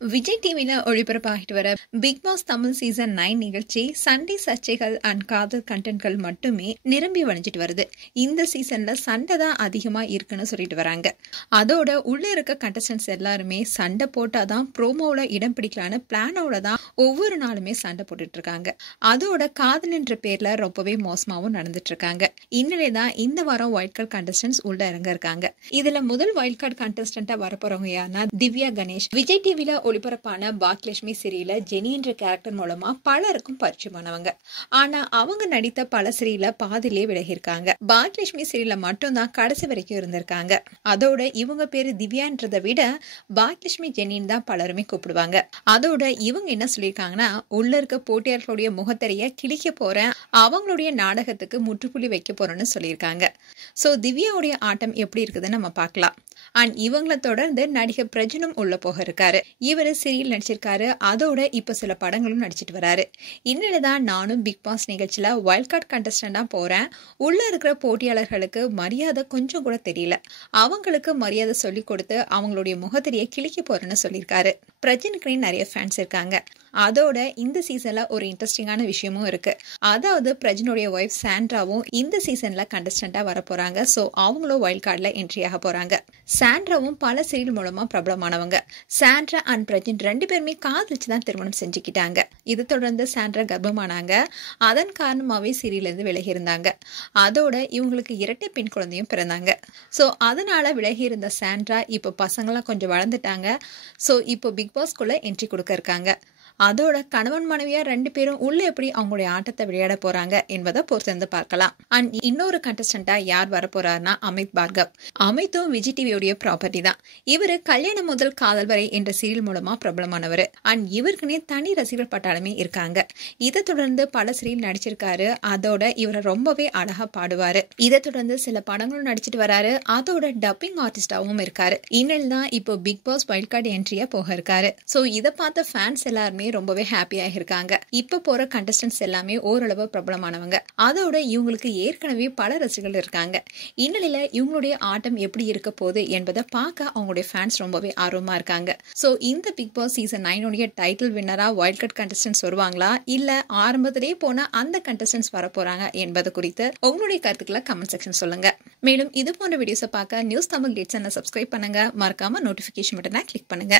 விஜய் டிவில ஒளிபரப்பாகிட்டு வர big pass Tamil season 9 நிகழ்ச்சி சண்டை சர்ச்சைகள் அண்ட் காதல் கண்டென்ட்கள் மட்டுமே நிரம்பி வழிஞ்சிட்டு வருது. இந்த சீசன்ல சண்டை தான் அதிகமா இருக்குன்னு சொல்லிட்டு வராங்க. அதோட உள்ள இருக்க கண்டஸ்டன்ஸ் எல்லாருமே சண்டை போட்டாதான் ப்ரோமோல இடம் பிடிக்கலான்னு பிளானோட தான் ஒவ்வொரு நாளுமே சண்டை போட்டுட்டு இருக்காங்க. அதோட காதல் என்ற பேர்ல ரொம்பவே மோசமாவும் நடந்துட்டு இருக்காங்க. இந்நிலைதான் இந்த வாரம் வைல்ட் கார்டு கண்டஸ்டன்ஸ் உள்ள இறங்க இருக்காங்க. இதுல முதல் வைல்ட் கார்டு கண்டஸ்டன்டா வரப்போறவங்க யாருன்னா திவ்யா கணேஷ். விஜய் டிவில ஒளிபரப்பான பாக்யலட்சுமி சீரியல ஜெனி என்ற கேரக்டர் மூலமா பலருக்கும் பரிச்சயமானவங்க. ஆனா அவங்க நடித்த பல சீரியல பாதிலே விலகிருக்காங்க. பாக்யலட்சுமி சீரியல மட்டும் தான் கடைசி வரைக்கும் இருந்திருக்காங்க. அதோட இவங்க பேரு திவ்யான்றதை விட பாக்யலட்சுமி ஜெனின்னு தான் பலருமே கூப்பிடுவாங்க. அதோட இவங்க என்ன சொல்லியிருக்காங்கன்னா, உள்ள இருக்க போட்டியாளர்களுடைய முகத்தறிய கிழிக்க போறேன், அவங்களுடைய நாடகத்துக்கு முற்றுப்புள்ளி வைக்க போறேன்னு சொல்லியிருக்காங்க. சோ திவ்யாவுடைய ஆட்டம் எப்படி இருக்குதுன்னு நம்ம பார்க்கலாம். அண்ட் இவங்களை தொடர்ந்து நடிகர் பிரஜனும் உள்ள போக இருக்காரு. இவரு சீரியல் நடிச்சிருக்காரு. அதோட இப்ப சில படங்களும் நடிச்சிட்டு வராரு. இந்நிலைதான் நானும் பிக் பாஸ் நிகழ்ச்சியில வைல்ட் கார்டு கண்டஸ்டன்டா போறேன். உள்ள இருக்கிற போட்டியாளர்களுக்கு மரியாதை கொஞ்சம் கூட தெரியல, அவங்களுக்கு மரியாதை சொல்லி கொடுத்து அவங்களுடைய முகத்திலேயே கிழிக்க போறேன்னு சொல்லியிருக்காரு. பிரஜனுக்கு நிறைய ஃபேன்ஸ் இருக்காங்க. அதோட இந்த சீசன்ல ஒரு இன்ட்ரெஸ்டிங்கான விஷயமும் இருக்கு. அதாவது பிரஜனுடைய ஒய்ஃப் சாண்ட்ராவும் இந்த சீசன்ல கண்டஸ்டன்டா வர போறாங்க. சோ அவங்களும் வைல்ட் கார்டுல என்ட்ரி ஆக போறாங்க. சாண்ட்ராவும் பல சீரியல் மூலமா பிரபலமானவங்க. சாண்ட்ரா அண்ட் பிரஜன் ரெண்டு பேருமே காதலிச்சுதான் திருமணம் செஞ்சுக்கிட்டாங்க. இது தொடர்ந்து சாண்ட்ரா கர்ப்பமானாங்க. அதன் காரணமாவே சீரியல்ல இருந்து விலகி இருந்தாங்க. அதோட இவங்களுக்கு இரட்டை பெண் குழந்தையும் பிறந்தாங்க. சோ அதனால விலகி இருந்த சாண்ட்ரா இப்போ பசங்களாம் கொஞ்சம் வளர்ந்துட்டாங்க. சோ இப்போ பிக் பாஸ்குள்ள என்ட்ரி கொடுக்க இருக்காங்க. அதோட கணவன் மனைவியா ரெண்டு பேரும் உள்ள எப்படி அவங்களுடைய ஆட்டத்தை விளையாட போறாங்க என்பதை பொறுத்திருந்து பார்க்கலாம். அண்ட் இன்னொரு கண்டஸ்டன்டா யார் வர போறாருன்னா அமித் பார்கவ். அமித்தும் விஜய் டிவியோடைய ப்ராப்பர்ட்டி தான். இவரு கல்யாணம் முதல் காதல் வரை என்ற சீரியல் மூலமா பிரபலமானவர். அண்ட் இவருக்குனே தனி ரசிகர் பட்டாளமே இருக்காங்க. இதை தொடர்ந்து பல சீரியல் நடிச்சிருக்காரு. அதோட இவரை ரொம்பவே அழகா பாடுவாரு. இதை தொடர்ந்து சில படங்களும் நடிச்சிட்டு வராரு. அதோட டப்பிங் ஆர்டிஸ்டாவும் இருக்காரு. இனில் தான் இப்போ பிக் பாஸ் வைல்ட் கார்டு என்ட்ரியா போக இருக்காரு. சோ இதை பார்த்த ஃபேன்ஸ் எல்லாருமே ரொம்பவே ஹாப்பியாக இருக்காங்க. இப்ப போற கண்டஸ்டன்ஸ் எல்லாமே ஓரளவு பிரபலமானவங்க. அதோட இவங்களுக்கு ஏற்கனவே பல ரசிகர்கள் இருக்காங்க. இந்நிலையில இவங்களுடைய ஆட்டம் எப்படி இருக்க போகுது என்பதை பார்க்க அவங்களுடைய ஃபேன்ஸ் ரொம்பவே ஆர்வமா இருக்காங்க. சோ இந்த பிக் பாஸ் சீசன் 9 டைட்டில் வின்னரா வைல்ட் கார்டு கண்டஸ்டன்ஸ் வருவாங்களா, இல்ல ஆரம்பத்திலே போன அந்த கண்டஸ்டன்ஸ் வர போறாங்க என்பது குறித்து உங்களுடைய கருத்துக்களை கமெண்ட் செக்ஷன் சொல்லுங்க. மேலும் இது போன்ற வீடியோஸை பார்க்க நியூஸ் தமிழ் கிளிட்ஸ் சேனலை சப்ஸ்கிரைப் பண்ணுங்க. மறக்காம நோட்டிபிகேஷன் பட்டனை கிளிக் பண்ணுங்க.